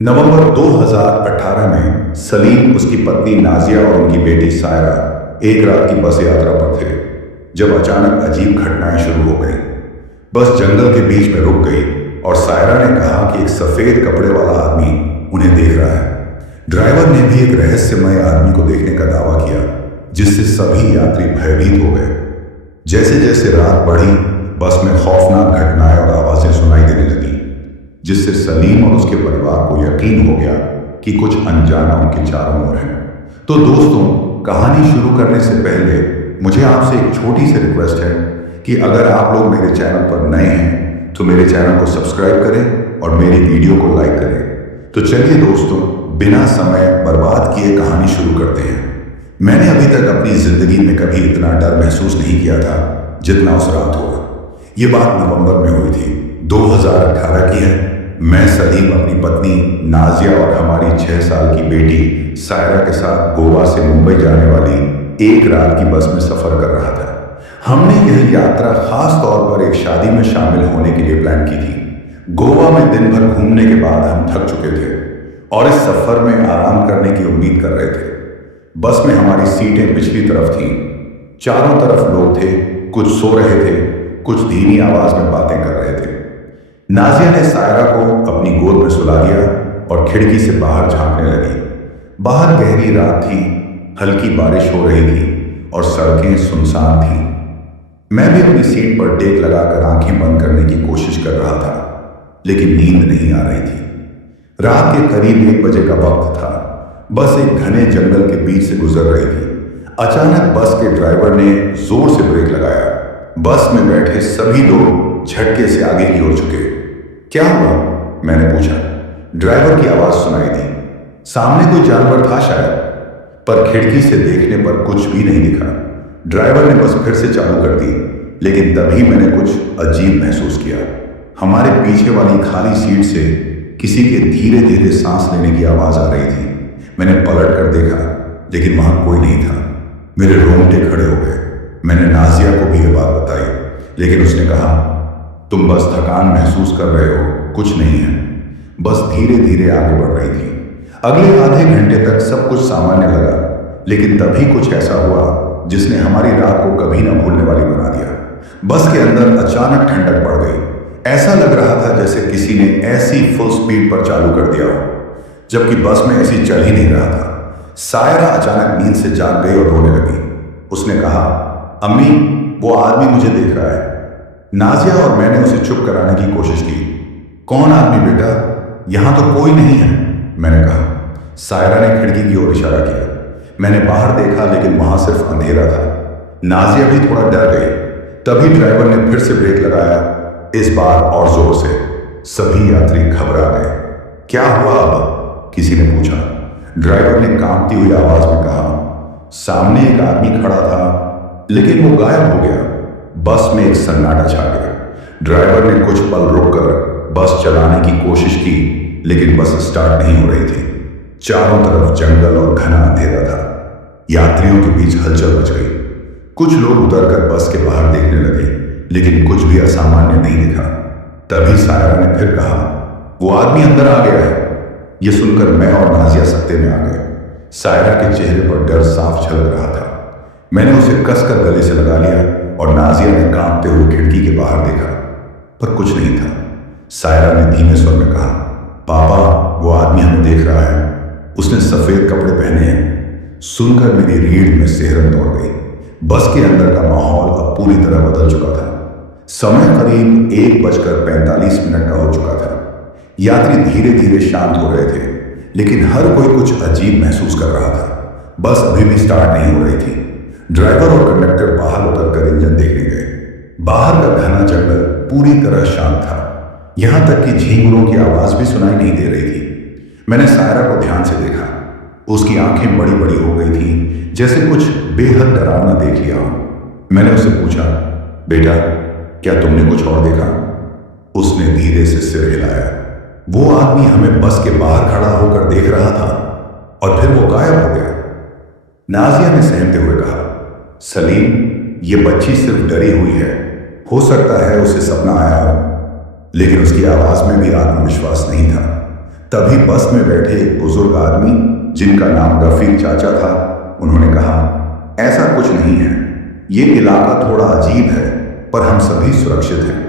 नवंबर 2018 में सलीम, उसकी पत्नी नाजिया और उनकी बेटी सायरा एक रात की बस यात्रा पर थे जब अचानक अजीब घटनाएं शुरू हो गई। बस जंगल के बीच में रुक गई और सायरा ने कहा कि एक सफेद कपड़े वाला आदमी उन्हें देख रहा है। ड्राइवर ने भी एक रहस्यमय आदमी को देखने का दावा किया, जिससे सभी यात्री भयभीत हो गए। जैसे जैसे रात बढ़ी, बस में खौफनाक घटनाएं और आवाजें सुनाई देने लगी, जिससे सलीम और उसके परिवार को यकीन हो गया कि कुछ अनजाना उनके चारों ओर है। तो दोस्तों, कहानी शुरू करने से पहले मुझे आपसे एक छोटी सी रिक्वेस्ट है कि अगर आप लोग मेरे चैनल पर नए हैं तो मेरे चैनल को सब्सक्राइब करें और मेरी वीडियो को लाइक करें। तो चलिए दोस्तों, बिना समय बर्बाद किए कहानी शुरू करते हैं। मैंने अभी तक अपनी जिंदगी में कभी इतना डर महसूस नहीं किया था जितना उस रात हुआ। ये बात नवंबर में हुई थी, 2018 की है। मैं सलीम अपनी पत्नी नाजिया और हमारी 6 साल की बेटी सायरा के साथ गोवा से मुंबई जाने वाली एक रात की बस में सफर कर रहा था। हमने यह यात्रा खास तौर पर एक शादी में शामिल होने के लिए प्लान की थी। गोवा में दिन भर घूमने के बाद हम थक चुके थे और इस सफर में आराम करने की उम्मीद कर रहे थे। बस में हमारी सीटें पिछली तरफ थीं। चारों तरफ लोग थे, कुछ सो रहे थे, कुछ धीमी आवाज में बातें कर रहे थे। नाजिया ने सायरा को अपनी गोद में सुला दिया और खिड़की से बाहर झांकने लगी। बाहर गहरी रात थी, हल्की बारिश हो रही थी और सड़कें सुनसान थीं। मैं भी अपनी सीट पर टेक लगाकर आंखें बंद करने की कोशिश कर रहा था, लेकिन नींद नहीं आ रही थी। रात के करीब 1 बजे का वक्त था। बस एक घने जंगल के बीच से गुजर रही थी। अचानक बस के ड्राइवर ने जोर से ब्रेक लगाया। बस में बैठे सभी लोग झटके से आगे की ओर झुके। क्या हुआ? मैंने पूछा। ड्राइवर की आवाज सुनाई दी। सामने कोई जानवर था शायद, पर खिड़की से देखने पर कुछ भी नहीं दिखा। ड्राइवर ने बस फिर से चालू कर दी, लेकिन तभी मैंने कुछ अजीब महसूस किया। हमारे पीछे वाली खाली सीट से किसी के धीरे धीरे सांस लेने की आवाज आ रही थी। मैंने पलट कर देखा, लेकिन वहां कोई नहीं था। मेरे रोंगटे खड़े हो गए। मैंने नाजिया को भी यह बात बताई, लेकिन उसने कहा, तुम बस थकान महसूस कर रहे हो, कुछ नहीं है। बस धीरे धीरे आगे बढ़ रही थी। अगले आधे घंटे तक सब कुछ सामान्य लगा, लेकिन तभी कुछ ऐसा हुआ जिसने हमारी रात को कभी ना भूलने वाली बना दिया। बस के अंदर अचानक ठंडक पड़ गई। ऐसा लग रहा था जैसे किसी ने ऐसी फुल स्पीड पर चालू कर दिया हो, जबकि बस में ऐसी चल ही नहीं रहा था। सायरा अचानक नींद से जाग गई और रोने लगी। उसने कहा, अम्मी, वो आदमी मुझे देख रहा है। नाजिया और मैंने उसे चुप कराने की कोशिश की। कौन आदमी बेटा? यहां तो कोई नहीं है, मैंने कहा। सायरा ने खिड़की की ओर इशारा किया। मैंने बाहर देखा, लेकिन वहां सिर्फ अंधेरा था। नाजिया भी थोड़ा डर गई। तभी ड्राइवर ने फिर से ब्रेक लगाया, इस बार और जोर से। सभी यात्री घबरा गए। क्या हुआ अब? किसी ने पूछा। ड्राइवर ने कांपती हुई आवाज में कहा, सामने एक आदमी खड़ा था, लेकिन वो गायब हो गया। बस में एक सन्नाटा छा गया। ड्राइवर ने कुछ पल रुककर बस चलाने की कोशिश की, लेकिन बस स्टार्ट नहीं हो रही थी। चारों तरफ जंगल और घना अंधेरा था। यात्रियों के बीच हलचल मच गई। कुछ लोग उतरकर बस के बाहर देखने लगे, लेकिन कुछ भी असामान्य नहीं दिखा। तभी सायरा ने फिर कहा, वो आदमी अंदर आ गया है। यह सुनकर मैं और नाजिया सकते में आ गए। सायरा के चेहरे पर डर साफ झलक रहा था। मैंने उसे कसकर गले से लगा लिया और नाजिया ने कांपते हुए खिड़की के बाहर देखा, पर कुछ नहीं था। सायरा ने धीमे स्वर में कहा, पापा, वो आदमी हमें देख रहा है। उसने सफेद कपड़े पहने हैं। सुनकर मेरी रीढ़ में सिहरन दौड़ गई। बस के अंदर का माहौल अब पूरी तरह बदल चुका था। समय करीब 1:45 का हो चुका था। यात्री धीरे धीरे शांत हो रहे थे, लेकिन हर कोई कुछ अजीब महसूस कर रहा था। बस अभी भी स्टार्ट नहीं हो रही थी। ड्राइवर और कंडक्टर बाहर उतरकर इंजन देखने गए। बाहर का घना जंगल पूरी तरह शांत था। यहां तक कि झींगुरों की आवाज भी सुनाई नहीं दे रही थी। मैंने सायरा को ध्यान से देखा। उसकी आंखें बड़ी बड़ी हो गई थी, जैसे कुछ बेहद डरावना देख लिया हो। मैंने उसे पूछा, बेटा, क्या तुमने कुछ और देखा? उसने धीरे से सिर हिलाया। वो आदमी हमें बस के बाहर खड़ा होकर देख रहा था और फिर वो गायब हो गया। नाजिया ने सहमते हुए कहा, सलीम, ये बच्ची सिर्फ डरी हुई है। हो सकता है उसे सपना आया हो। लेकिन उसकी आवाज में भी आत्मविश्वास नहीं था। तभी बस में बैठे एक बुजुर्ग आदमी जिनका नाम रफीक चाचा था, उन्होंने कहा, ऐसा कुछ नहीं है, ये इलाका थोड़ा अजीब है, पर हम सभी सुरक्षित हैं।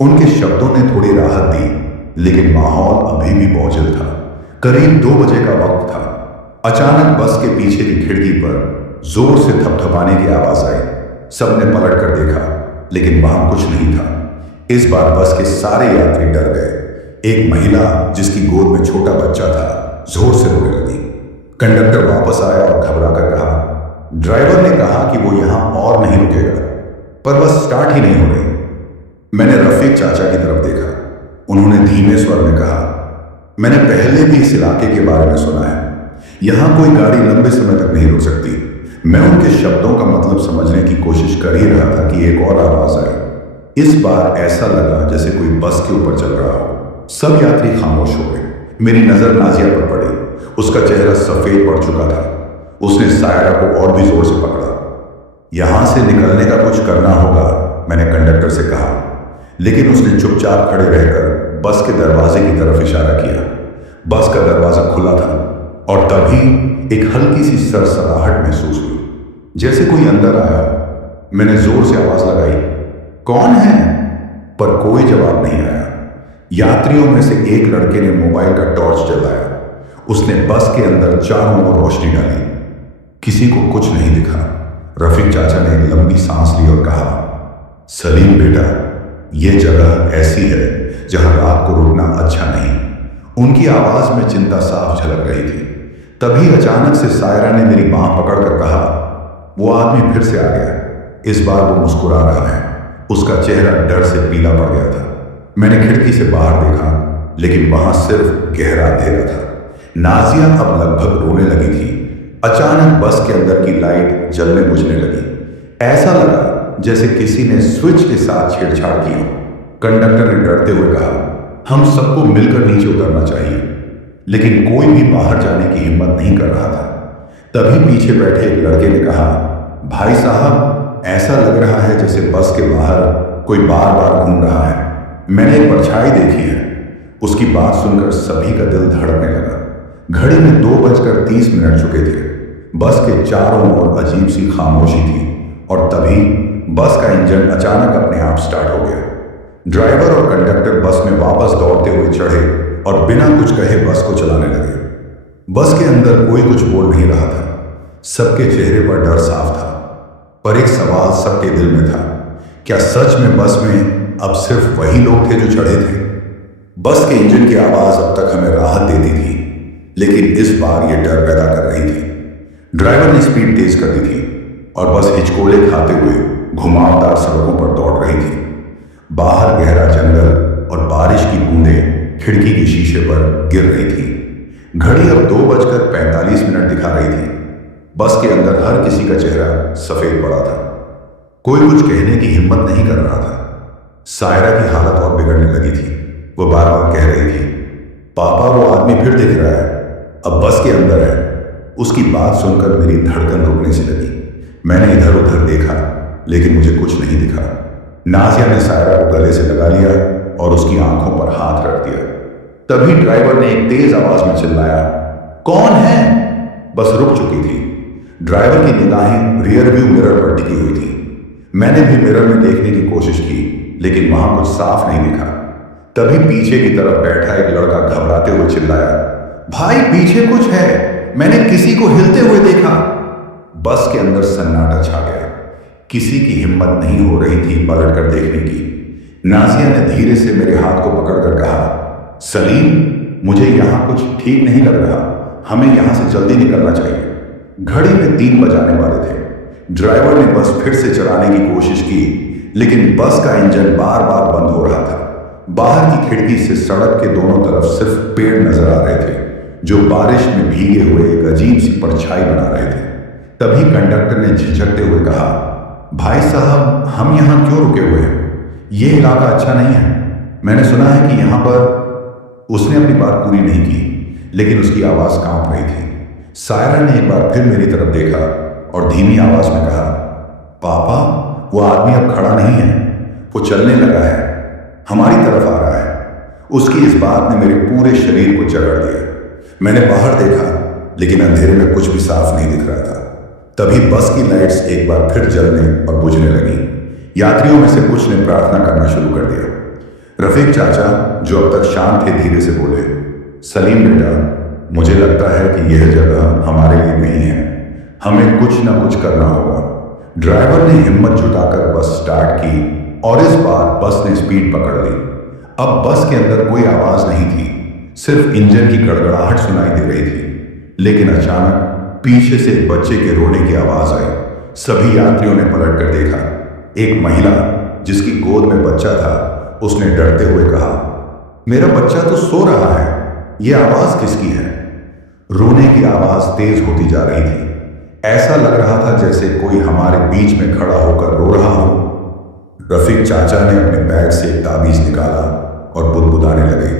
उनके शब्दों ने थोड़ी राहत दी, लेकिन माहौल अभी भी बोझिल था। करीब 2 बजे का वक्त था। अचानक बस के पीछे की खिड़की पर जोर से थपथपाने की आवाज आई। सबने पलट कर देखा, लेकिन वहां कुछ नहीं था। इस बार बस के सारे यात्री डर गए। एक महिला जिसकी गोद में छोटा बच्चा था जोर से रोने लगी। कंडक्टर वापस आया और घबरा कर कहा, ड्राइवर ने कहा कि वो यहां और नहीं रुकेगा, पर बस स्टार्ट ही नहीं हो रही। मैंने रफीक चाचा की तरफ देखा। उन्होंने धीमे स्वर में कहा, मैंने पहले भी इस इलाके के बारे में सुना है, यहां कोई गाड़ी लंबे समय तक नहीं रुक सकती। मैं उनके शब्दों का मतलब समझने की कोशिश कर ही रहा था कि एक और आवाज आई। इस बार ऐसा लगा जैसे कोई बस के ऊपर चल रहा हो। सब यात्री खामोश हो गए। मेरी नजर नाजिया पर पड़ी। उसका चेहरा सफेद पड़ चुका था। उसने सायरा को और भी जोर से पकड़ा। यहां से निकलने का कुछ करना होगा, मैंने कंडक्टर से कहा, लेकिन उसने चुपचाप खड़े रहकर बस के दरवाजे की तरफ इशारा किया। बस का दरवाजा खुला था और तभी एक हल्की सी सरसराहट महसूस हुई, जैसे कोई अंदर आया। मैंने जोर से आवाज लगाई, कौन है? पर कोई जवाब नहीं आया। यात्रियों में से एक लड़के ने मोबाइल का टॉर्च जलाया। उसने बस के अंदर चारों ओर रोशनी डाली। किसी को कुछ नहीं दिखा। रफीक चाचा ने एक लंबी सांस ली और कहा, सलीम बेटा, यह जगह ऐसी है जहां रात को रुकना अच्छा नहीं। उनकी आवाज में चिंता साफ झलक रही थी। तभी अचानक से सायरा ने मेरी बांह पकड़कर कहा, वो आदमी फिर से आ गया। इस बार वो मुस्कुरा रहा है। उसका चेहरा डर से पीला पड़ गया था। मैंने खिड़की से बाहर देखा, लेकिन वहां सिर्फ गहरा अंधेरा था। नाजिया अब लगभग रोने लगी थी। अचानक बस के अंदर की लाइट जलने बुझने लगी। ऐसा लगा जैसे किसी ने स्विच के साथ छेड़छाड़ की हो। कंडक्टर ने डरते हुए कहा, हम सबको मिलकर नीचे उतरना चाहिए, लेकिन कोई भी बाहर जाने की हिम्मत नहीं कर रहा था। तभी पीछे बैठे एक लड़के ने कहा, भाई साहब, ऐसा लग रहा है जैसे बस के बाहर कोई बार बार घूम रहा है। मैंने एक परछाई देखी है। उसकी बात सुनकर सभी का दिल धड़कने लगा। घड़ी में 2:30 चुके थे। बस के चारों ओर अजीब सी खामोशी थी और तभी बस का इंजन अचानक अपने आप स्टार्ट हो गया। ड्राइवर और कंडक्टर बस में वापस दौड़ते हुए चढ़े और बिना कुछ कहे बस को चलाने लगे। बस के अंदर कोई कुछ बोल नहीं रहा था। सबके चेहरे पर डर साफ था, पर एक सवाल सबके दिल में था, क्या सच में बस में अब सिर्फ वही लोग थे जो चढ़े थे? बस के इंजन की आवाज अब तक हमें राहत देती थी, लेकिन इस बार यह डर पैदा कर रही थी। ड्राइवर ने स्पीड तेज कर दी थी और बस हिचकोले खाते हुए घुमावदार सड़कों पर दौड़ रही थी। बाहर गहरा जंगल और बारिश की बूंदें खिड़की के शीशे पर गिर रही थी। घड़ी अब 2:45 दिखा रही थी। बस के अंदर हर किसी का चेहरा सफेद पड़ा था। कोई कुछ कहने की हिम्मत नहीं कर रहा था। सायरा की हालत और बिगड़ने लगी थी। वो बार बार कह रही थी, पापा, वो आदमी फिर दिख रहा है, अब बस के अंदर है। उसकी बात सुनकर मेरी धड़कन रुकने से लगी। मैंने इधर उधर देखा, लेकिन मुझे कुछ नहीं दिखा। नाजिया ने सायरा को गले से लगा लिया और उसकी आंखों पर हाथ रख दिया। तभी ड्राइवर ने एक तेज आवाज में चिल्लाया, कौन है? बस रुक चुकी थी। ड्राइवर की निगाहें रियर व्यू मिरर पर टिकी हुई थी। मैंने भी मिरर में देखने की कोशिश की, लेकिन वहां कुछ साफ नहीं दिखा। तभी पीछे की तरफ बैठा एक लड़का घबराते हुए चिल्लाया, भाई, पीछे कुछ है, मैंने किसी को हिलते हुए देखा। बस के अंदर सन्नाटा छा गया। किसी की हिम्मत नहीं हो रही थी पलट कर देखने की। नाजिया ने धीरे से मेरे हाथ को पकड़कर कहा, सलीम, मुझे यहां कुछ ठीक नहीं लग रहा, हमें यहां से जल्दी निकलना चाहिए। घड़ी में 3 बजाने वाले थे। ड्राइवर ने बस फिर से चलाने की कोशिश की, लेकिन बस का इंजन बार बार बंद हो रहा था। बाहर की खिड़की से सड़क के दोनों तरफ सिर्फ पेड़ नजर आ रहे थे, जो बारिश में भीगे हुए एक अजीब सी परछाई बना रहे थे। तभी कंडक्टर ने झिझकते हुए कहा, भाई साहब, हम यहां क्यों रुके हुए हैं? यह इलाका अच्छा नहीं है। मैंने सुना है कि यहां पर। उसने अपनी बात पूरी नहीं की, लेकिन उसकी आवाज कांप रही थी। सायरा ने एक बार फिर मेरी तरफ देखा और धीमी आवाज में कहा, पापा, वो आदमी अब खड़ा नहीं है, वो चलने लगा है, हमारी तरफ आ रहा है। उसकी इस बात ने मेरे पूरे शरीर को जकड़ दिया। मैंने बाहर देखा, लेकिन अंधेरे में कुछ भी साफ नहीं दिख रहा था। तभी बस की लाइट्स एक बार फिर जलने और बुझने लगी। यात्रियों में से कुछ ने प्रार्थना करना शुरू कर दिया। रफीक चाचा, जो अब तक शांत थे, धीरे से बोले, सलीम बेटा, मुझे लगता है कि यह जगह हमारे लिए नहीं है। हमें कुछ ना कुछ करना होगा। ड्राइवर ने हिम्मत जुटाकर बस स्टार्ट की और इस बार बस ने स्पीड पकड़ ली। अब बस के अंदर कोई आवाज नहीं थी, सिर्फ इंजन की गड़गड़ाहट सुनाई दे रही थी। लेकिन अचानक पीछे से एक बच्चे के रोने की आवाज आई। सभी यात्रियों ने पलट कर देखा। एक महिला जिसकी गोद में बच्चा था, उसने डरते हुए कहा, मेरा बच्चा तो सो रहा है, यह आवाज किसकी है? रोने की आवाज तेज होती जा रही थी। ऐसा लग रहा था जैसे कोई हमारे बीच में खड़ा होकर रो रहा हो। रफीक चाचा ने अपने बैग से एक ताबीज निकाला और बुदबुदाने लगे,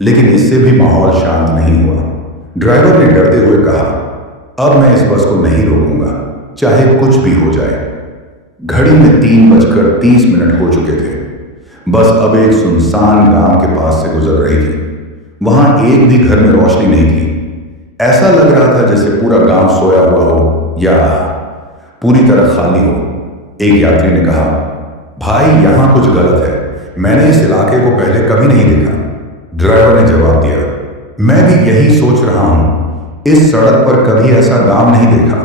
लेकिन इससे भी माहौल शांत नहीं हुआ। ड्राइवर ने डरते हुए कहा, अब मैं इस बस को नहीं रोकूंगा, चाहे कुछ भी हो जाए। घड़ी में 3:30 हो चुके थे। बस अब एक सुनसान गांव के पास से गुजर रही थी। वहां एक भी घर में रोशनी नहीं थी। ऐसा लग रहा था जैसे पूरा गांव सोया हुआ हो या पूरी तरह खाली हो। एक यात्री ने कहा, भाई यहां कुछ गलत है, मैंने इस इलाके को पहले कभी नहीं देखा। ड्राइवर ने जवाब दिया, मैं भी यही सोच रहा हूं, इस सड़क पर कभी ऐसा गांव नहीं देखा।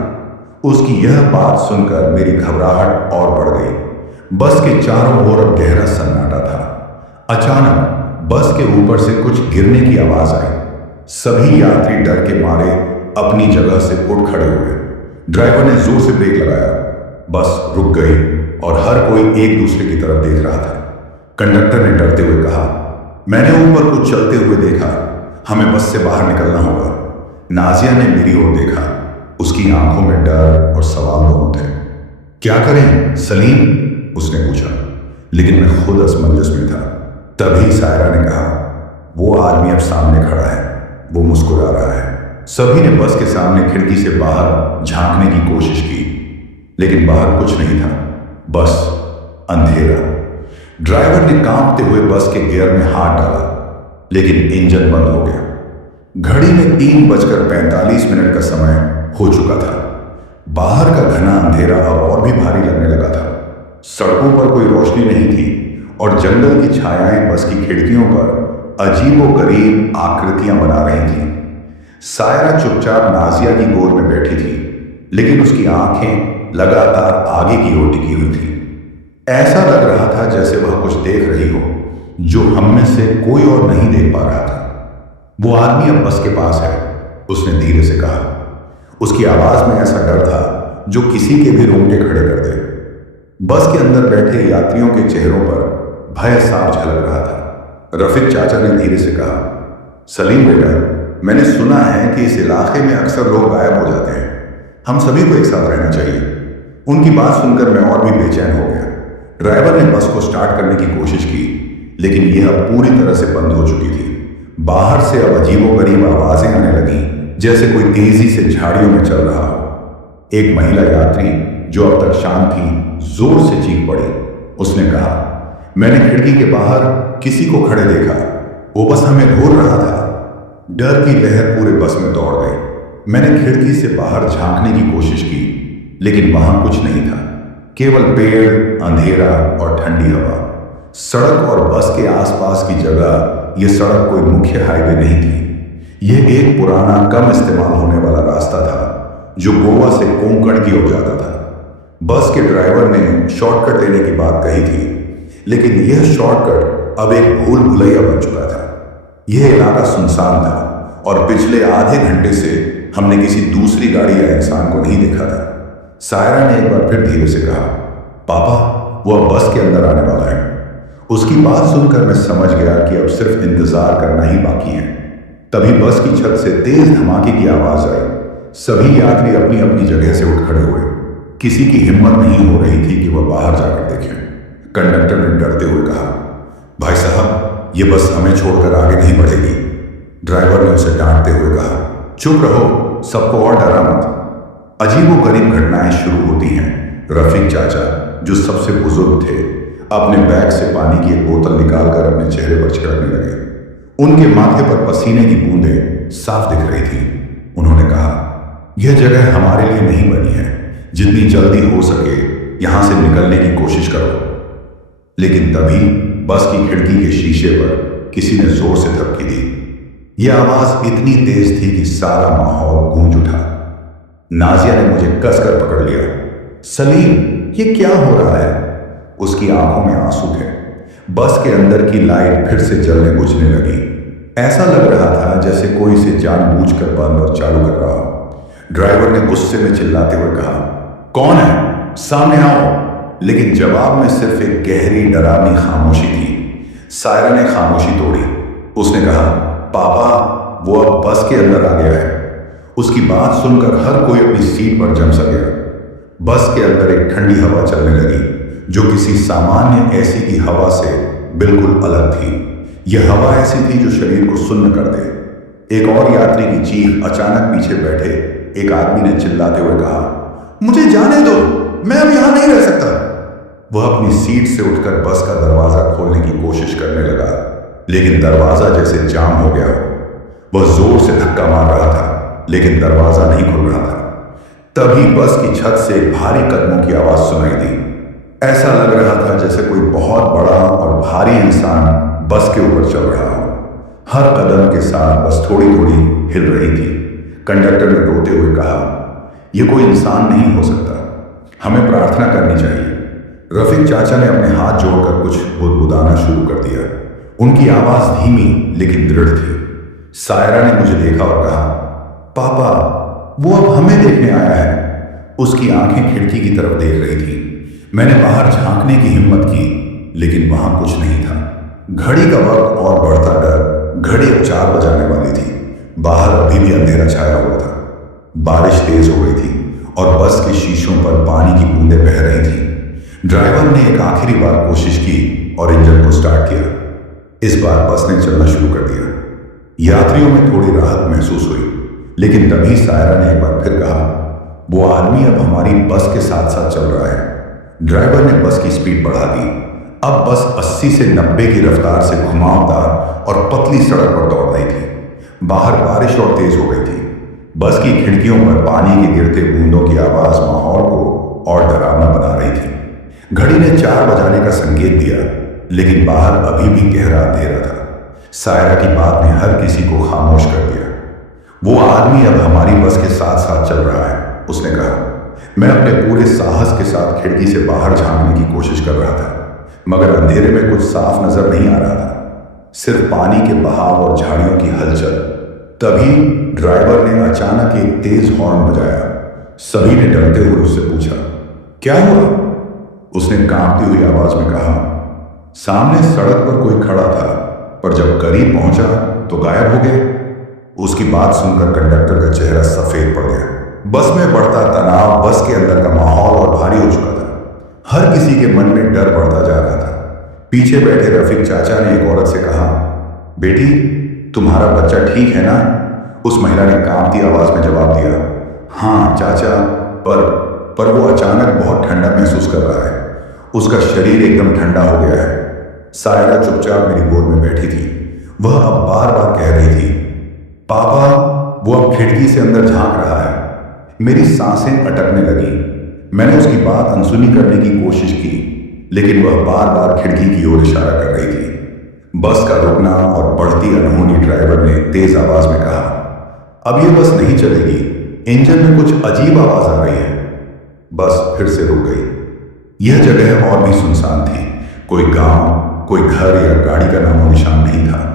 उसकी यह बात सुनकर मेरी घबराहट और बढ़ गई। बस के चारों ओर गहरा सन्नाटा था। अचानक बस के ऊपर से कुछ गिरने की आवाज आई। सभी यात्री डर के मारे अपनी जगह से उठ खड़े हुए। ड्राइवर ने जोर से ब्रेक लगाया। बस रुक गई और हर कोई एक दूसरे की तरफ देख रहा था। कंडक्टर ने डरते हुए कहा, मैंने ऊपर कुछ चलते हुए देखा, हमें बस से बाहर निकलना होगा। नाजिया ने मेरी ओर देखा। उसकी आंखों में डर और सवाल दोनों थे। क्या करें सलीम? उसने पूछा, लेकिन मैं खुद असमंजस में था। तभी सायरा ने कहा, वो आदमी अब सामने खड़ा है, वो मुस्कुरा रहा है। सभी ने बस के सामने खिड़की से बाहर झांकने की कोशिश की, लेकिन बाहर कुछ नहीं था, बस अंधेरा। ड्राइवर ने कांपते हुए बस के गियर में हाथ डाला, लेकिन इंजन बंद हो गया। घड़ी में 3:45 का समय हो चुका था। बाहर का घना अंधेरा अब और भी भारी लगने लगा था। सड़कों पर कोई रोशनी नहीं थी और जंगल की छायाएं बस की खिड़कियों पर अजीबोगरीब आकृतियां बना रही थीं। सायरा चुपचाप नाजिया की गोद में बैठी थी, लेकिन उसकी आंखें लगातार आगे की ओर टिकी हुई थी। ऐसा लग रहा था जैसे वह कुछ देख रही हो जो हम में से कोई और नहीं देख पा रहा था। वो आदमी अब बस के पास है, उसने धीरे से कहा। उसकी आवाज में ऐसा डर था जो किसी के भी रोंगटे खड़े कर दे। बस के अंदर बैठे यात्रियों के चेहरों पर भय साफ झलक रहा था। रफीक चाचा ने धीरे से कहा, सलीम बेटा, मैंने सुना है कि इस इलाके में अक्सर लोग गायब हो जाते हैं, हम सभी को एक साथ रहना चाहिए। उनकी बात सुनकर मैं और भी बेचैन हो गया। ड्राइवर ने बस को स्टार्ट करने की कोशिश की, लेकिन यह अब पूरी तरह से बंद हो चुकी थी। बाहर से अब अजीबोगरीब आवाजें आने लगी, जैसे कोई तेजी से झाड़ियों में चल रहा हो। एक महिला यात्री जो अब तक शांत थी, जोर से चीख पड़ी। उसने कहा, मैंने खिड़की के बाहर किसी को खड़े देखा, वो बस हमें घूर रहा था। डर की लहर पूरे बस में दौड़ गई। मैंने खिड़की से बाहर झांकने की कोशिश की, लेकिन वहां कुछ नहीं था, केवल पेड़, अंधेरा और ठंडी हवा। सड़क और बस के आसपास की जगह यह सड़क कोई मुख्य हाईवे नहीं थी। यह एक पुराना, कम इस्तेमाल होने वाला रास्ता था जो गोवा से कोंकण की ओर जाता था। बस के ड्राइवर ने शॉर्टकट लेने की बात कही थी, लेकिन यह शॉर्टकट अब एक भूल भुलैया बन चुका था। यह इलाका सुनसान था और पिछले आधे घंटे से हमने किसी दूसरी गाड़ी या इंसान को नहीं देखा था। सायरा ने एक बार फिर धीरे से कहा, पापा, वो अब बस के अंदर आने वाला है। उसकी बात सुनकर मैं समझ गया कि अब सिर्फ इंतजार करना ही बाकी है। तभी बस की छत से तेज धमाके की आवाज आई। सभी यात्री अपनी अपनी जगह से उठ खड़े हुए। किसी की हिम्मत नहीं हो रही थी कि वह बाहर जाकर देखे। कंडक्टर ने डरते हुए कहा, भाई साहब, यह बस हमें छोड़कर आगे नहीं बढ़ेगी। ड्राइवर ने उसे डांटते हुए कहा, चुप रहो, सबको और डरा मत। अजीबोगरीब घटनाएं शुरू होती हैं। रफीक चाचा, जो सबसे बुजुर्ग थे, अपने बैग से पानी की एक बोतल निकालकर अपने चेहरे पर छिड़कने लगे। उनके माथे पर पसीने की बूंदें साफ दिख रही थी। उन्होंने कहा, यह जगह हमारे लिए नहीं बनी है। जितनी जल्दी हो सके यहां से निकलने की कोशिश करो। लेकिन तभी बस की खिड़की के शीशे पर किसी ने जोर से धक्की दी। यह आवाज इतनी तेज थी कि सारा माहौल गूंज उठा। नाजिया ने मुझे कसकर पकड़ लिया। सलीम, ये क्या हो रहा है? उसकी आंखों में आंसू थे। बस के अंदर की लाइट फिर से जलने बुझने लगी। ऐसा लग रहा था जैसे कोई इसे जानबूझकर बंद और चालू कर रहा हो। ड्राइवर ने गुस्से में चिल्लाते हुए कहा, कौन है? सामने आओ। लेकिन जवाब में सिर्फ एक गहरी डरावनी खामोशी थी। सायरा ने खामोशी तोड़ी। उसने कहा, पापा, वो अब बस के अंदर आ गया है। उसकी बात सुनकर हर कोई अपनी सीट पर जम सा गया। बस के अंदर एक ठंडी हवा चलने लगी जो किसी सामान्य एसी की हवा से बिल्कुल अलग थी। यह हवा ऐसी थी जो शरीर को सुन्न कर दे। एक और यात्री की चीख अचानक पीछे बैठे एक आदमी ने चिल्लाते हुए कहा, मुझे जाने दो, मैं अब यहां नहीं रह सकता। वह अपनी सीट से उठकर बस का दरवाजा खोलने की कोशिश करने लगा, लेकिन दरवाजा जैसे जाम हो गया हो। वह जोर से धक्का मार रहा था, लेकिन दरवाजा नहीं खुल रहा था। तभी बस की छत से एक भारी कदमों की आवाज सुनाई दी। ऐसा लग रहा था जैसे कोई बहुत बड़ा और भारी इंसान बस के ऊपर चल रहा हो। हर कदम के साथ बस थोड़ी थोड़ी हिल रही थी। कंडक्टर ने रोते हुए कहा, यह कोई इंसान नहीं हो सकता, हमें प्रार्थना करनी चाहिए। रफीक चाचा ने अपने हाथ जोड़कर कुछ बुदबुदाना शुरू कर दिया। उनकी आवाज धीमी लेकिन दृढ़ थी। सायरा ने मुझे देखा और कहा, पापा, वो अब हमें देखने आया है। उसकी आंखें खिड़की की तरफ देख रही थी। मैंने बाहर झांकने की हिम्मत की, लेकिन वहां कुछ नहीं था। घड़ी का वक्त और बढ़ता डर। घड़ी अब 4 बजाने वाली थी। बाहर अभी भी अंधेरा छाया हुआ था। बारिश तेज हो गई थी और बस के शीशों पर पानी की बूंदें बह रही थी। ड्राइवर ने एक आखिरी बार कोशिश की और इंजन को स्टार्ट किया। इस बार बस ने चलना शुरू कर दिया। यात्रियों में थोड़ी राहत महसूस हुई, लेकिन तभी सायरा ने एक बार फिर कहा, वो आदमी अब हमारी बस के साथ साथ चल रहा है। ड्राइवर ने बस की स्पीड बढ़ा दी। अब बस 80 से 90 की रफ्तार से घुमावदार और पतली सड़क पर दौड़ रही थी। बाहर बारिश और तेज हो गई थी। बस की खिड़कियों पर पानी के गिरते बूंदों की आवाज माहौल को और डरावना बना रही थी। घड़ी ने 4 बजाने का संकेत दिया, लेकिन बाहर अभी भी गहरा अंधेरा था। सायरा की बात ने हर किसी को खामोश कर दिया। वो आदमी अब हमारी बस के साथ साथ चल रहा है, उसने कहा। मैं अपने पूरे साहस के साथ खिड़की से बाहर झांकने की कोशिश कर रहा था, मगर अंधेरे में कुछ साफ नजर नहीं आ रहा था, सिर्फ पानी के बहाव और झाड़ियों की हलचल। तभी ड्राइवर ने अचानक एक तेज हॉर्न बजाया। सभी ने डरते हुए उससे पूछा, क्या हुआ? उसने कांपती हुई आवाज में कहा, सामने सड़क पर कोई खड़ा था, पर जब करीब पहुंचा तो गायब हो गया। उसकी बात सुनकर कंडक्टर का चेहरा सफेद पड़ गया। बस में बढ़ता तनाव, बस के अंदर का माहौल और भारी हो चुका था। हर किसी के मन में डर बढ़ता जा रहा था। पीछे बैठे रफीक चाचा ने एक औरत से कहा, बेटी, तुम्हारा बच्चा ठीक है ना? उस महिला ने कांपती आवाज में जवाब दिया, हाँ चाचा, पर वो अचानक बहुत ठंडा महसूस कर रहा है। उसका शरीर एकदम ठंडा हो गया है। सायरा चुपचाप मेरी गोद में बैठी थी। वह अब बार बार कह रही थी, पापा, वो अब खिड़की से अंदर झांक रहा है। मेरी सांसें अटकने लगी। मैंने उसकी बात अनसुनी करने की कोशिश की, लेकिन वह बार बार खिड़की की ओर इशारा कर रही थी। बस का रुकना और बढ़ती अनहोनी। ड्राइवर ने तेज आवाज में कहा, अब यह बस नहीं चलेगी, इंजन में कुछ अजीब आवाज आ रही है। बस फिर से रुक गई। यह जगह और भी सुनसान थी। कोई गांव, कोई घर या गाड़ी का नामो निशान नहीं था।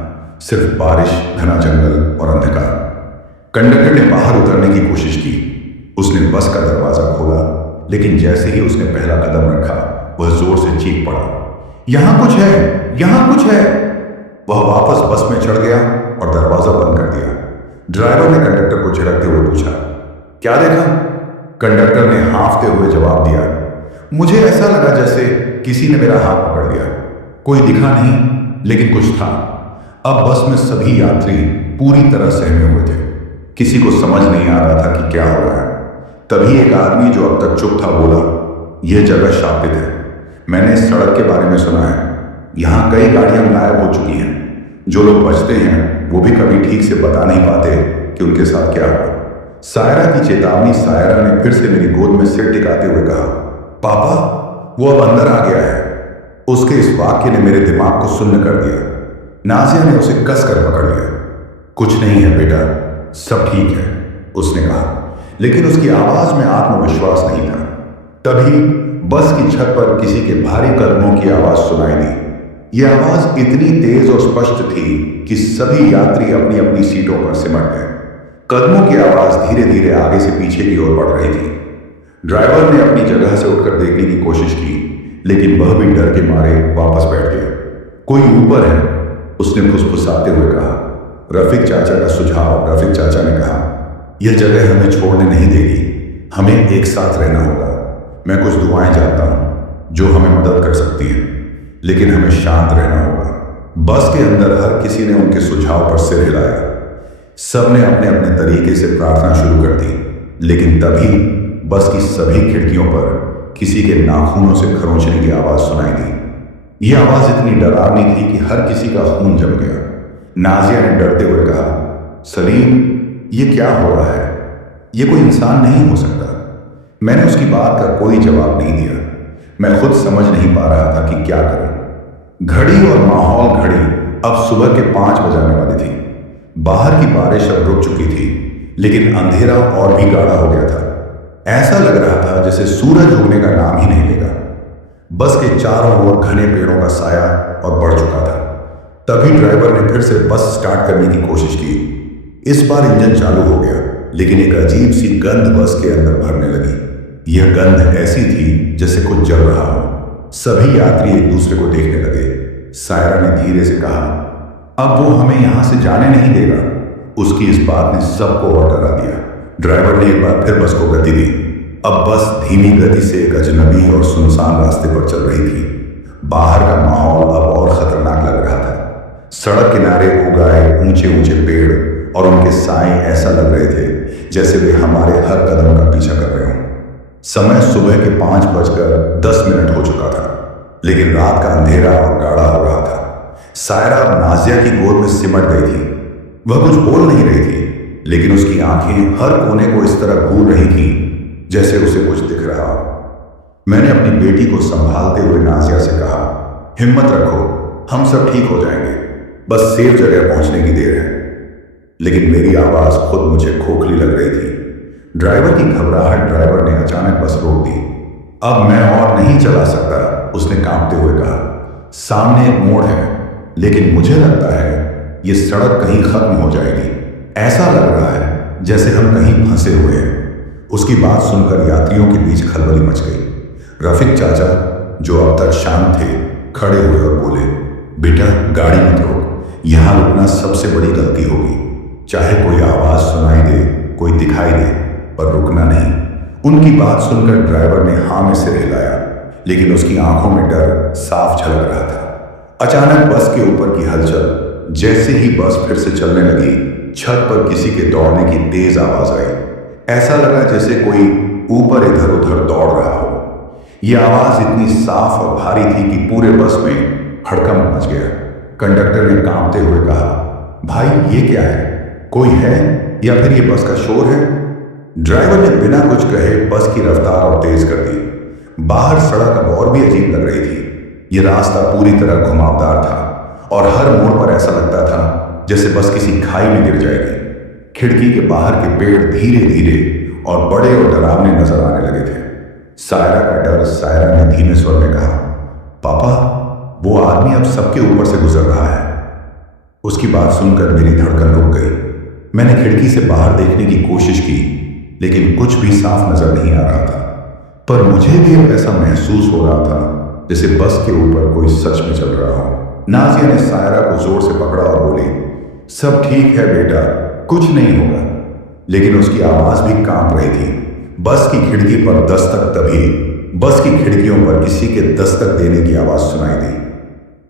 सिर्फ बारिश, घना जंगल और अंधकार। कंडक्टर ने बाहर उतरने की कोशिश की। उसने बस का दरवाजा खोला, लेकिन जैसे ही उसने पहला कदम रखा, वह जोर से चीख पड़ा, यहां कुछ है, यहां कुछ है। वह वापस बस में चढ़ गया और दरवाजा बंद कर दिया। ड्राइवर ने कंडक्टर को झिड़कते हुए पूछा, क्या देखा? कंडक्टर ने हाँफते हुए जवाब दिया, मुझे ऐसा लगा जैसे किसी ने मेरा हाथ पकड़ लिया। कोई दिखा नहीं, लेकिन कुछ था। अब बस में सभी यात्री पूरी तरह सहमे हुए थे। किसी को समझ नहीं आ रहा था कि क्या हो रहा है। तभी एक आदमी जो अब तक चुप था बोला, यह जगह शापित है। मैंने इस सड़क के बारे में सुना है। यहां कई गाड़ियां गायब हो चुकी हैं। जो लोग बचते हैं वो भी कभी ठीक से बता नहीं पाते कि उनके साथ क्या हुआ। सायरा की चेतावनी सायरा ने फिर से मेरी गोद में सिर टिकाते हुए कहा, पापा वो अब अंदर आ गया है। उसके इस वाक्य ने मेरे दिमाग को सुन्न कर दिया। नाजिया ने उसे कस कर पकड़ लिया। कुछ नहीं है बेटा, सब ठीक है, उसने कहा, लेकिन उसकी आवाज में आत्मविश्वास नहीं था। तभी बस की छत पर किसी के भारी कदमों की आवाज सुनाई दी। यह आवाज इतनी तेज और स्पष्ट थी कि सभी यात्री अपनी अपनी सीटों पर सिमट गए। कदमों की आवाज धीरे धीरे आगे से पीछे की ओर बढ़ रही थी। ड्राइवर ने अपनी जगह से उठकर देखने की कोशिश की, लेकिन वह भी डर के मारे वापस बैठ गया। कोई ऊपर है, उसने फुसफुसाते हुए कहा। रफीक चाचा का सुझाव। रफीक चाचा ने कहा, यह जगह हमें छोड़ने नहीं देगी, हमें एक साथ रहना होगा। मैं कुछ दुआएं जानता हूं जो हमें मदद कर सकती हैं, लेकिन हमें शांत रहना होगा। बस के अंदर हर किसी ने उनके सुझाव पर सिर हिलाया। सबने अपने अपने तरीके से प्रार्थना शुरू कर दी, लेकिन तभी बस की सभी खिड़कियों पर किसी के नाखूनों से खरोंचने की आवाज सुनाई दी। यह आवाज इतनी डरावनी थी कि हर किसी का खून जम गया। नाजिया ने डरते हुए कहा, सलीम, ये क्या हो रहा है? ये कोई इंसान नहीं हो सकता। मैंने उसकी बात का कोई जवाब नहीं दिया। मैं खुद समझ नहीं पा रहा था कि क्या करूं। घड़ी और माहौल घड़ी अब सुबह के 5 बजाने वाली थी। बाहर की बारिश अब रुक चुकी थी, लेकिन अंधेरा और भी गाढ़ा हो गया था। ऐसा लग रहा था जैसे सूरज उगने का नाम ही नहीं लेगा। बस के चारों ओर घने पेड़ों का साया और बढ़ चुका था। तभी ड्राइवर ने फिर से बस स्टार्ट करने की कोशिश की। इस बार इंजन चालू हो गया, लेकिन एक अजीब सी गंध बस के अंदर भरने लगी। यह गंध ऐसी थी जैसे कुछ जल रहा हो। सभी यात्री एक दूसरे को देखने लगे। सायरा ने धीरे से कहा, अब वो हमें यहां से जाने नहीं देगा। उसकी इस बात ने सबको और डरा दिया। ड्राइवर ने एक बार फिर बस को गति दी। अब बस धीमी गति से एक अजनबी और सुनसान रास्ते पर चल रही थी। बाहर का माहौल अब और खतरनाक लग रहा था। सड़क किनारे उगाए ऊंचे ऊंचे पेड़ और उनके साए ऐसा लग रहे थे जैसे वे हमारे हर कदम का पीछा कर रहे हों। समय सुबह के 5:10 हो चुका था, लेकिन रात का अंधेरा और गाढ़ा हो रहा था। सायरा नाजिया की गोद में सिमट गई थी। वह कुछ बोल नहीं रही थी, लेकिन उसकी आंखें हर कोने को इस तरह घूर रही थी जैसे उसे कुछ दिख रहा हो। मैंने अपनी बेटी को संभालते हुए नाजिया से कहा, हिम्मत रखो, हम सब ठीक हो जाएंगे, बस सेफ जगह पहुंचने की देर है। लेकिन मेरी आवाज खुद मुझे खोखली लग रही थी। ड्राइवर की घबराहट ड्राइवर ने अचानक बस रोक दी। अब मैं और नहीं चला सकता, उसने कांपते हुए कहा। सामने एक मोड़ है, लेकिन मुझे लगता है ये सड़क कहीं खत्म हो जाएगी। ऐसा लग रहा है जैसे हम कहीं फंसे हुए हैं। उसकी बात सुनकर यात्रियों के बीच खलबली मच गई। रफीक चाचा, जो अब तक शांत थे, खड़े हुए और बोले, बेटा गाड़ी मत रोक, यहां रुकना सबसे बड़ी गलती होगी। चाहे कोई आवाज सुनाई दे, कोई दिखाई दे, पर रुकना नहीं। उनकी बात सुनकर ड्राइवर ने हाँ में सिर हिलाया, लेकिन उसकी आंखों में डर साफ झलक रहा था। अचानक बस के ऊपर की हलचल, जैसे ही बस फिर से चलने लगी, छत पर किसी के दौड़ने की तेज आवाज आई। ऐसा लगा जैसे कोई ऊपर इधर उधर दौड़ रहा हो। यह आवाज इतनी साफ और भारी थी कि पूरे बस में हड़कंप मच गया। कंडक्टर ने कांपते हुए कहा, भाई ये क्या है? कोई है या फिर ये बस का शोर है? ड्राइवर ने बिना कुछ कहे बस की रफ्तार और तेज कर दी। बाहर सड़क अब और भी अजीब लग रही थी। यह रास्ता पूरी तरह घुमावदार था और हर मोड़ पर ऐसा लगता था जैसे बस किसी खाई में गिर जाएगी। खिड़की के बाहर के पेड़ धीरे धीरे और बड़े और डरावने नजर आने लगे थे। सायरा का डर। सायरा ने धीमे स्वर में कहा, पापा वो आदमी अब सबके ऊपर से गुजर रहा है। उसकी बात सुनकर मेरी धड़कन रुक गई। मैंने खिड़की से बाहर देखने की कोशिश की, लेकिन कुछ भी साफ नजर नहीं आ रहा था। पर मुझे भी अब ऐसा महसूस हो रहा था जैसे बस के ऊपर कोई सच में चल रहा हो। नाजिया ने सायरा को जोर से पकड़ा और बोली, सब ठीक है बेटा, कुछ नहीं होगा। लेकिन उसकी आवाज भी कांप रही थी। बस की खिड़की पर दस्तक। तभी बस की खिड़कियों पर किसी के दस्तक देने की आवाज सुनाई दी।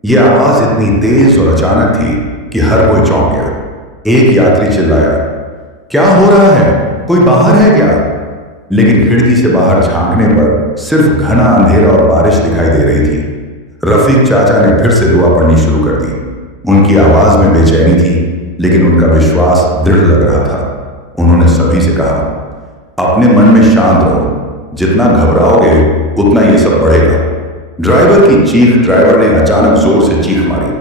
यह आवाज इतनी तेज और अचानक थी कि हर कोई चौंक गया। एक यात्री चिल्लाया, क्या हो रहा है? कोई बाहर है क्या? लेकिन खिड़की से बाहर झांकने पर सिर्फ घना अंधेरा और बारिश दिखाई दे रही थी। रफीक चाचा ने फिर से दुआ पढ़नी शुरू कर दी। उनकी आवाज में बेचैनी थी, लेकिन उनका विश्वास दृढ़ लग रहा था। उन्होंने सभी से कहा, अपने मन में शांत रहो, जितना घबराओगे उतना ये सब बढ़ेगा। ड्राइवर की चीख ड्राइवर ने अचानक जोर से चीख मारी।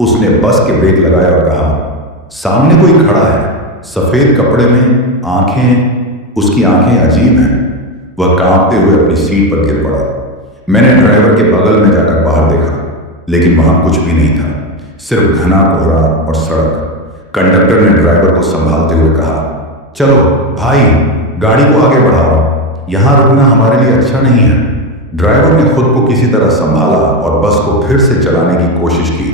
उसने बस के ब्रेक लगाया और कहा, सामने कोई खड़ा है, सफेद कपड़े में, आंखें, उसकी आंखें अजीब हैं। वह कांपते हुए अपनी सीट पर गिर पड़ा। मैंने ड्राइवर के बगल में जाकर बाहर देखा, लेकिन वहां कुछ भी नहीं था, सिर्फ घना कोहरा और सड़क। कंडक्टर ने ड्राइवर को संभालते हुए कहा, चलो भाई, गाड़ी को आगे बढ़ाओ, यहां रुकना हमारे लिए अच्छा नहीं है। ड्राइवर ने खुद को किसी तरह संभाला और बस को फिर से चलाने की कोशिश की।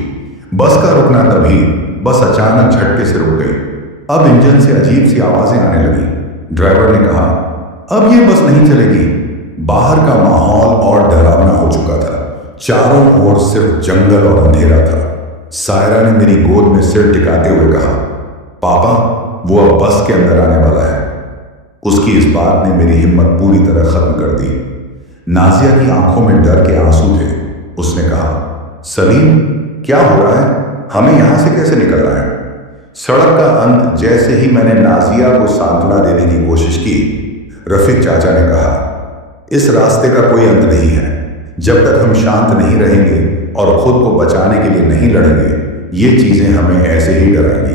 बस का रुकना तभी बस अचानक झटके से रुक गई। अब इंजन से अजीब सी आवाजें आने लगी। ड्राइवर ने कहा, अब ये बस नहीं चलेगी। बाहर का माहौल और डरावना हो चुका था। चारों ओर सिर्फ जंगल और अंधेरा था। सायरा ने मेरी गोद में सिर टिकाते हुए कहा, पापा, वो अब बस के अंदर आने वाला है। उसकी इस बात ने मेरी हिम्मत पूरी तरह खत्म कर दी। नाजिया की आंखों में डर के आंसू थे। उसने कहा, सलीम, क्या हो रहा है? हमें यहां से कैसे निकलना है? सड़क का अंत जैसे ही मैंने नाजिया को सांत्वना देने की कोशिश की, रफीक चाचा ने कहा, इस रास्ते का कोई अंत नहीं है। जब तक हम शांत नहीं रहेंगे और खुद को बचाने के लिए नहीं लड़ेंगे, ये चीजें हमें ऐसे ही डराएंगी।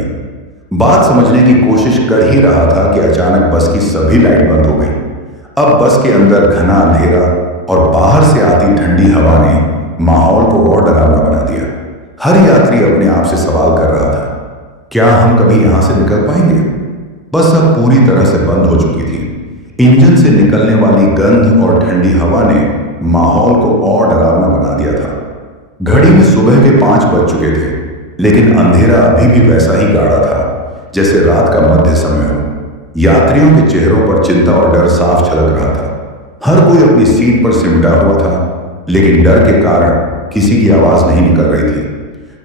बात समझने की कोशिश कर ही रहा था कि अचानक बस की सभी लाइट बंद हो गई। अब बस के अंदर घना अंधेरा और बाहर से आती ठंडी हवा ने माहौल को और डरावना बना दिया। हर यात्री अपने आप से सवाल कर रहा था, क्या हम कभी यहां से निकल पाएंगे? बस अब पूरी तरह से बंद हो चुकी थी। इंजन से निकलने वाली गंध और ठंडी हवा ने माहौल को और डरावना बना दिया था। घड़ी में सुबह के 5 बज चुके थे, लेकिन अंधेरा अभी भी वैसा ही गाढ़ा था जैसे रात का मध्य समय हो। यात्रियों के चेहरों पर चिंता और डर साफ झलक रहा था। हर कोई अपनी सीट पर सिमटा हुआ था, लेकिन डर के कारण किसी की आवाज नहीं निकल रही थी।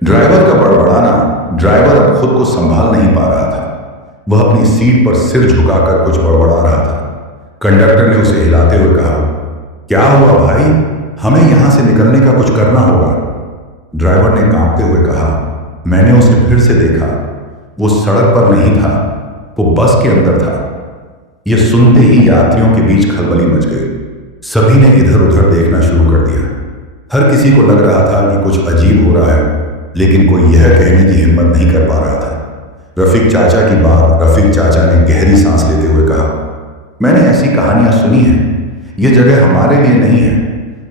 ड्राइवर का बड़बड़ाना, ड्राइवर अब खुद को संभाल नहीं पा रहा था। वह अपनी सीट पर सिर झुकाकर कुछ बड़बड़ा रहा था। कंडक्टर ने उसे हिलाते हुए कहा, क्या हुआ भाई? हमें यहां से निकलने का कुछ करना होगा। ड्राइवर ने कांपते हुए कहा, मैंने उसे फिर से देखा। वो सड़क पर नहीं था, वो बस के अंदर था। यह सुनते ही यात्रियों के बीच खलबली मच गई। सभी ने इधर उधर देखना शुरू कर दिया। हर किसी को लग रहा था कि कुछ अजीब हो रहा है, लेकिन कोई यह कहने की हिम्मत नहीं कर पा रहा था। रफीक चाचा की बात। रफीक चाचा ने गहरी सांस लेते हुए कहा, मैंने ऐसी कहानियां सुनी हैं। यह जगह हमारे लिए नहीं है।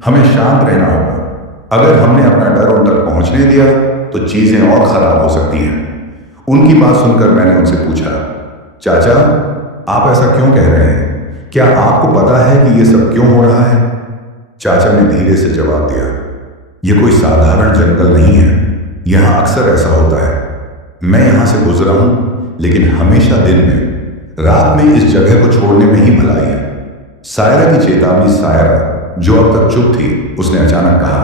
हमें शांत रहना होगा। अगर हमने अपना डर उन तक पहुंचने दिया तो चीजें और खराब हो सकती हैं। उनकी बात सुनकर मैंने उनसे पूछा, चाचा, आप ऐसा क्यों कह रहे हैं? क्या आपको पता है कि यह सब क्यों हो रहा है? चाचा ने धीरे से जवाब दिया, यह कोई साधारण जंगल नहीं है। यहां अक्सर ऐसा होता है। मैं यहां से गुजरा हूं, लेकिन हमेशा दिन में, रात में इस जगह को छोड़ने में ही भलाई है। सायरा की चेतावनी। सायरा, जो अब तक चुप थी, उसने अचानक कहा,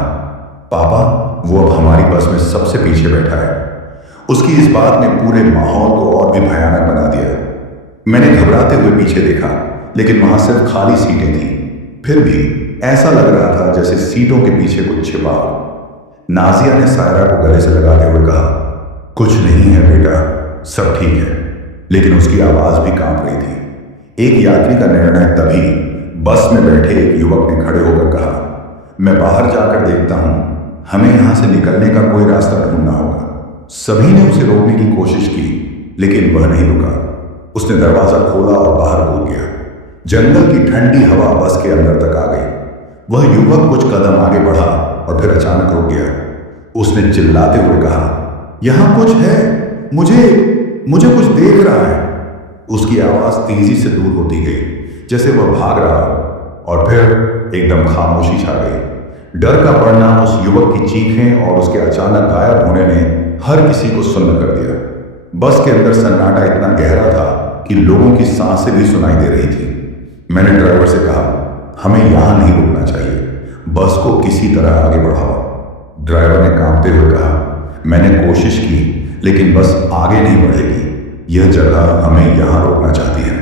पापा, वो अब हमारी बस में सबसे पीछे बैठा है। उसकी इस बात ने पूरे माहौल को और भी भयानक बना दिया। मैंने घबराते हुए पीछे देखा, लेकिन वहां सिर्फ खाली सीटें थीं। फिर भी ऐसा लग रहा था जैसे सीटों के पीछे कुछ छिपा हो। नाजिया ने सायरा को गले से लगाते हुए कहा, कुछ नहीं है बेटा, सब ठीक है। लेकिन उसकी आवाज भी कांप रही थी। एक यात्री का निर्णय तभी बस में बैठे एक युवक ने खड़े होकर कहा, मैं बाहर जाकर देखता हूं, हमें यहां से निकलने का कोई रास्ता ढूंढना होगा। सभी ने उसे रोकने की कोशिश की, लेकिन वह नहीं रुका। उसने दरवाजा खोला और बाहर कूद गया। जंगल की ठंडी हवा बस के अंदर तक आ गई। वह युवक कुछ कदम आगे बढ़ा और फिर अचानक रुक गया। उसने चिल्लाते हुए कहा, यहां कुछ है, मुझे कुछ देख रहा है। उसकी आवाज तेजी से दूर होती गई, जैसे वह भाग रहा हो, और फिर एकदम खामोशी छा गई। डर का बढ़ना, उस युवक की चीखें और उसके अचानक गायब होने ने हर किसी को सुन्न कर दिया। बस के अंदर सन्नाटा इतना गहरा था कि लोगों की सांसें भी सुनाई दे रही थी। मैंने ड्राइवर से कहा, हमें यहां नहीं रुकना चाहिए, बस को किसी तरह आगे बढ़ाओ। ड्राइवर ने कांपते हुए कहा, मैंने कोशिश की, लेकिन बस आगे नहीं बढ़ेगी। यह जगह हमें यहां रोकना चाहती है।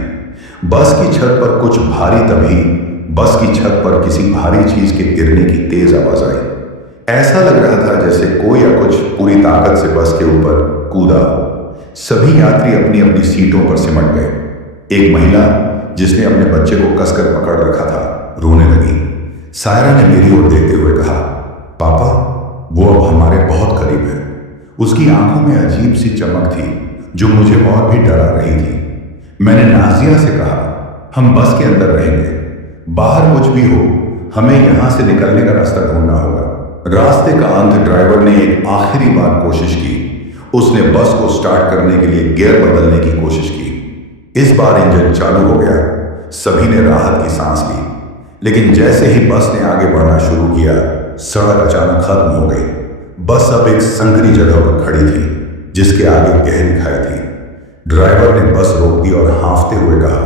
बस की छत पर कुछ भारी, तभी बस की छत पर किसी भारी चीज के गिरने की तेज आवाज आई। ऐसा लग रहा था जैसे कोई या कुछ पूरी ताकत से बस के ऊपर कूदा। सभी यात्री अपनी अपनी सीटों पर सिमट गए। एक महिला जिसने अपने बच्चे को कसकर पकड़ रखा था रोने लगी। सायरा ने मेरी ओर देखते हुए कहा, पापा, वो अब हमारे बहुत करीब है। उसकी आंखों में अजीब सी चमक थी जो मुझे और भी डरा रही थी। मैंने नाजिया से कहा, हम बस के अंदर रहेंगे, बाहर कुछ भी हो हमें यहां से निकलने का रास्ता ढूंढना होगा। रास्ते का अंत ड्राइवर ने एक आखिरी बार कोशिश की। उसने बस को स्टार्ट करने के लिए गियर बदलने की कोशिश की। इस बार इंजन चालू हो गया। सभी ने राहत की सांस ली। लेकिन जैसे ही बस ने आगे बढ़ना शुरू किया, सड़क अचानक खत्म हो गई। बस अब एक संकरी जगह पर खड़ी थी जिसके आगे गहरी खाई थी। ड्राइवर ने बस रोक दी और हाँफते हुए कहा,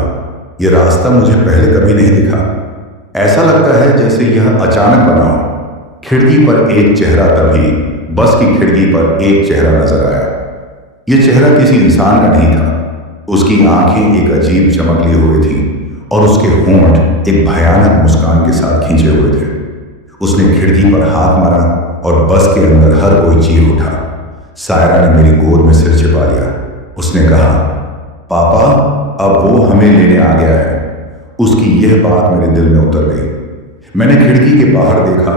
यह रास्ता मुझे पहले कभी नहीं दिखा। ऐसा लगता है जैसे यह अचानक बना हो। खिड़की पर एक चेहरा, तभी बस की खिड़की पर एक चेहरा नजर आया। यह चेहरा किसी इंसान का नहीं था। उसकी आंखें एक अजीब चमक लिए हुए थी और उसके होंठ एक भयानक मुस्कान के साथ खींचे हुए थे। उसने खिड़की पर हाथ मारा और बस के अंदर हर कोई चीख उठा। सायरा ने मेरी गोद में सिर छिपा लिया। उसने कहा, पापा, अब वो हमें लेने आ गया है। उसकी यह बात मेरे दिल में उतर गई। मैंने खिड़की के बाहर देखा,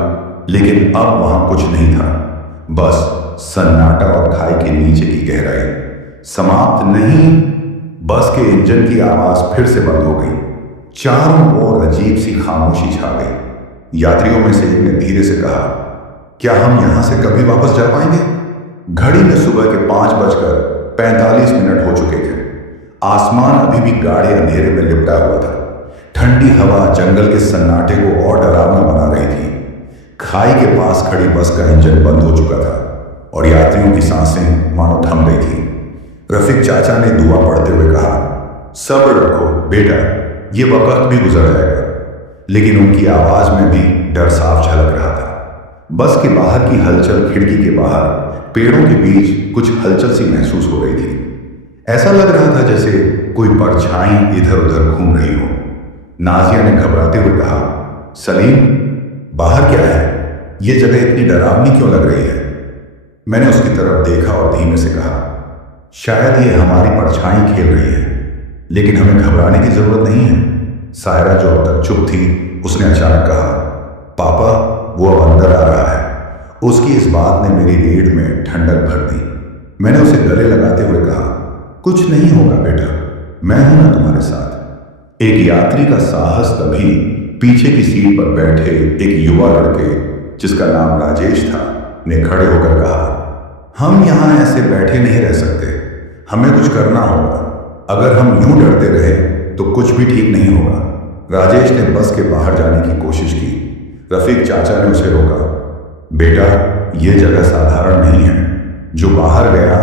लेकिन अब वहां कुछ नहीं था, बस सन्नाटा और खाई के नीचे की गहराई। समाप्त नहीं, बस के इंजन की आवाज फिर से बंद हो गई। चारों ओर अजीब सी खामोशी छा गई। यात्रियों में से एक ने धीरे से कहा, क्या हम यहां से कभी वापस जा पाएंगे? घड़ी में सुबह के 5:45 हो चुके थे। आसमान अभी भी गाढ़े अंधेरे में लिपटा हुआ था। ठंडी हवा जंगल के सन्नाटे को और डरावना बना रही थी। खाई के पास खड़ी बस का इंजन बंद हो चुका था और यात्रियों की सांसें मानो थम गई थी। रफीक चाचा ने दुआ पढ़ते हुए कहा, सब्र रखो बेटा, ये वक्त भी गुजर जाएगा। लेकिन उनकी आवाज में भी डर साफ झलक रहा था। बस के बाहर की हलचल, खिड़की के बाहर पेड़ों के बीच कुछ हलचल सी महसूस हो रही थी। ऐसा लग रहा था जैसे कोई परछाई इधर उधर घूम रही हो। नाजिया ने घबराते हुए कहा, सलीम, बाहर क्या है? यह जगह इतनी डरावनी क्यों लग रही है? मैंने उसकी तरफ देखा और धीमे से कहा, शायद ये हमारी परछाई खेल रही है, लेकिन हमें घबराने की जरूरत नहीं है। सायरा, जो अब तक चुप थी, उसने अचानक कहा, पापा, वो अब अंदर आ रहा है। उसकी इस बात ने मेरी रीढ़ में ठंडक भर दी। मैंने उसे गले लगाते हुए कहा, कुछ नहीं होगा बेटा, मैं हूं ना तुम्हारे साथ। एक यात्री का साहस तभी पीछे की सीट पर बैठे एक युवा लड़के, जिसका नाम राजेश था, ने खड़े होकर कहा, हम यहां ऐसे बैठे नहीं रह सकते, हमें कुछ करना होगा। अगर हम यूं डरते रहे तो कुछ भी ठीक नहीं होगा। राजेश ने बस के बाहर जाने की कोशिश की। रफीक चाचा ने उसे रोका, बेटा, यह जगह साधारण नहीं है। जो बाहर गया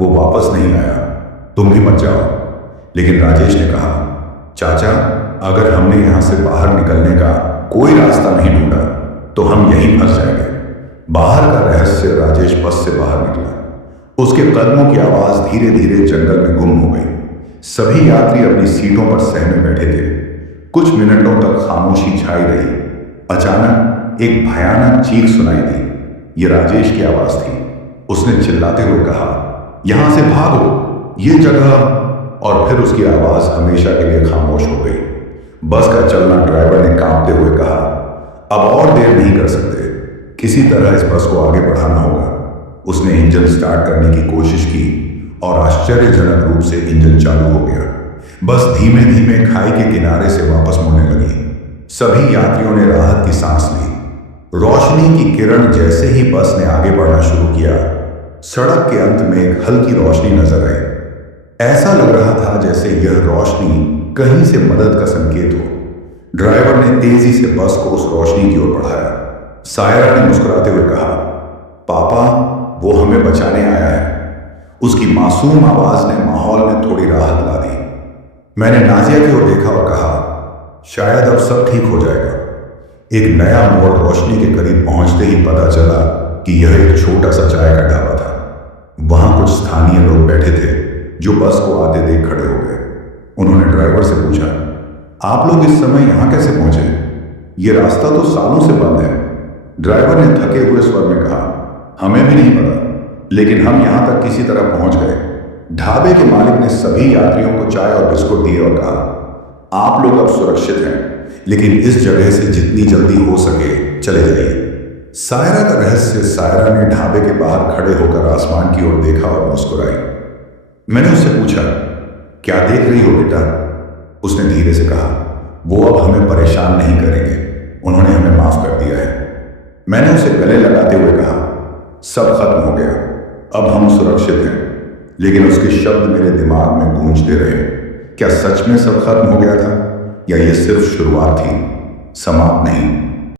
वो वापस नहीं आया, तुम भी मत जाओ। लेकिन राजेश ने कहा, चाचा, अगर हमने यहां से बाहर निकलने का कोई रास्ता नहीं ढूंढा तो हम यहीं फंस जाएंगे। बाहर का रहस्य। राजेश बस से बाहर निकला। उसके कदमों की आवाज धीरे धीरे जंगल में गुम हो गई। सभी यात्री अपनी सीटों पर सहमे बैठे थे। कुछ मिनटों तक खामोशी छाई रही। अचानक एक भयानक चीख सुनाई दी। यह राजेश की आवाज थी। उसने चिल्लाते हुए कहा, यहां से भागो, ये जगह। और फिर उसकी आवाज हमेशा के लिए खामोश हो गई। बस का चलना। ड्राइवर ने कांपते हुए कहा, अब और देर नहीं कर सकते, किसी तरह इस बस को आगे बढ़ाना होगा। उसने इंजन स्टार्ट करने की कोशिश की और आश्चर्यजनक रूप से इंजन चालू हो गया। बस धीमे धीमे खाई के किनारे से वापस मुड़ने लगी। सभी यात्रियों ने राहत की सांस ली। रोशनी की किरण जैसे ही बस ने आगे बढ़ना शुरू किया, सड़क के अंत में एक हल्की रोशनी नजर आई। ऐसा लग रहा था जैसे यह रोशनी कहीं से मदद का संकेत हो। ड्राइवर ने तेजी से बस को उस रोशनी की ओर बढ़ाया। सायरा ने मुस्कुराते हुए कहा, पापा, वो हमें बचाने आया है। उसकी मासूम आवाज ने माहौल में थोड़ी राहत ला दी। मैंने नाजिया की ओर देखा और कहा, शायद अब सब ठीक हो जाएगा। एक नया मोड़। रोशनी के करीब पहुंचते ही पता चला कि यह एक छोटा सा चाय का ढाबा था। वहां कुछ स्थानीय लोग बैठे थे जो बस को आते देख खड़े हो गए। उन्होंने ड्राइवर से पूछा, आप लोग इस समय यहां कैसे पहुंचे? ये रास्ता तो सालों से बंद है। ड्राइवर ने थके हुए स्वर में कहा, हमें भी नहीं पता, लेकिन हम यहां तक किसी तरह पहुंच गए। ढाबे के मालिक ने सभी यात्रियों को चाय और बिस्कुट दिए और कहा, आप लोग अब सुरक्षित हैं, लेकिन इस जगह से जितनी जल्दी हो सके चले जाइए। सायरा का रहस्य। सायरा ने ढाबे के बाहर खड़े होकर आसमान की ओर देखा और मुस्कुराई। मैंने उससे पूछा, क्या देख रही हो बेटा? उसने धीरे से कहा, वो अब हमें परेशान नहीं करेंगे, उन्होंने हमें माफ कर दिया है। मैंने उसे गले लगाते हुए कहा, सब खत्म हो गया, अब हम सुरक्षित हैं। लेकिन उसके शब्द मेरे दिमाग में गूंजते रहे। क्या सच में सब खत्म हो गया था, या यह सिर्फ शुरुआत थी, समाप्त नहीं?